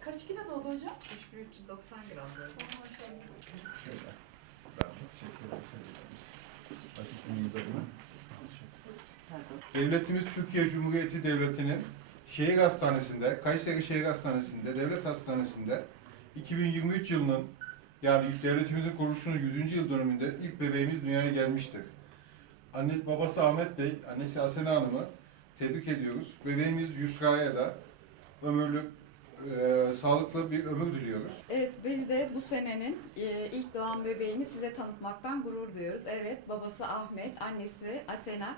Kaç kilo doğdu hocam? 3390 gram. Devletimiz Türkiye Cumhuriyeti Devleti'nin şehir hastanesinde, Kayseri Şehir Hastanesi'nde, devlet hastanesinde 2023 yılının yani devletimizin kuruluşunun 100. yıl dönümünde ilk bebeğimiz dünyaya gelmiştir. Anne, babası Ahmet Bey, annesi Asena Hanım'ı tebrik ediyoruz. Bebeğimiz Yusra'ya da ömürlük, e, sağlıklı bir ömür diliyoruz. Evet, biz de bu senenin e, ilk doğan bebeğini size tanıtmaktan gurur duyuyoruz. Evet, babası Ahmet, annesi Asena.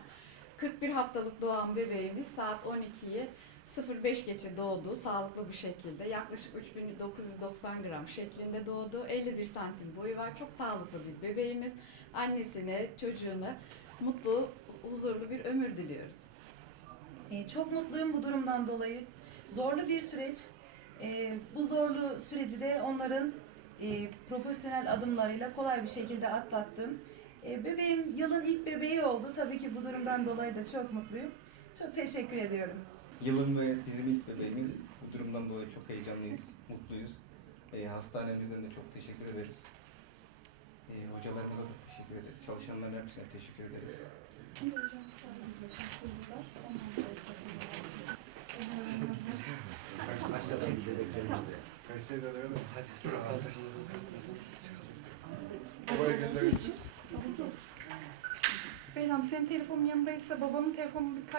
41 haftalık doğan bebeğimiz saat 12'yi 05 geçe doğdu. Sağlıklı bir şekilde. Yaklaşık 3990 gram şeklinde doğdu. 51 santim boyu var. Çok sağlıklı bir bebeğimiz. Annesine, çocuğuna mutlu, huzurlu bir ömür diliyoruz. Ee, Çok mutluyum bu durumdan dolayı. Zorlu bir süreç. Ee, Bu zorlu süreci de onların e, profesyonel adımlarıyla kolay bir şekilde atlattım. Ee, Bebeğim yılın ilk bebeği oldu. Tabii ki bu durumdan dolayı da çok mutluyum. Çok teşekkür ediyorum. Yılın ve bizim ilk bebeğimiz. Bu durumdan dolayı çok heyecanlıyız, mutluyuz. E, hastanemizden de çok teşekkür ederiz. E, hocalarımıza da teşekkür ederiz. Çalışanların hepsine teşekkür ederiz. Babaya göndeririz. Senin telefonun yanındaysa babamın telefonu bir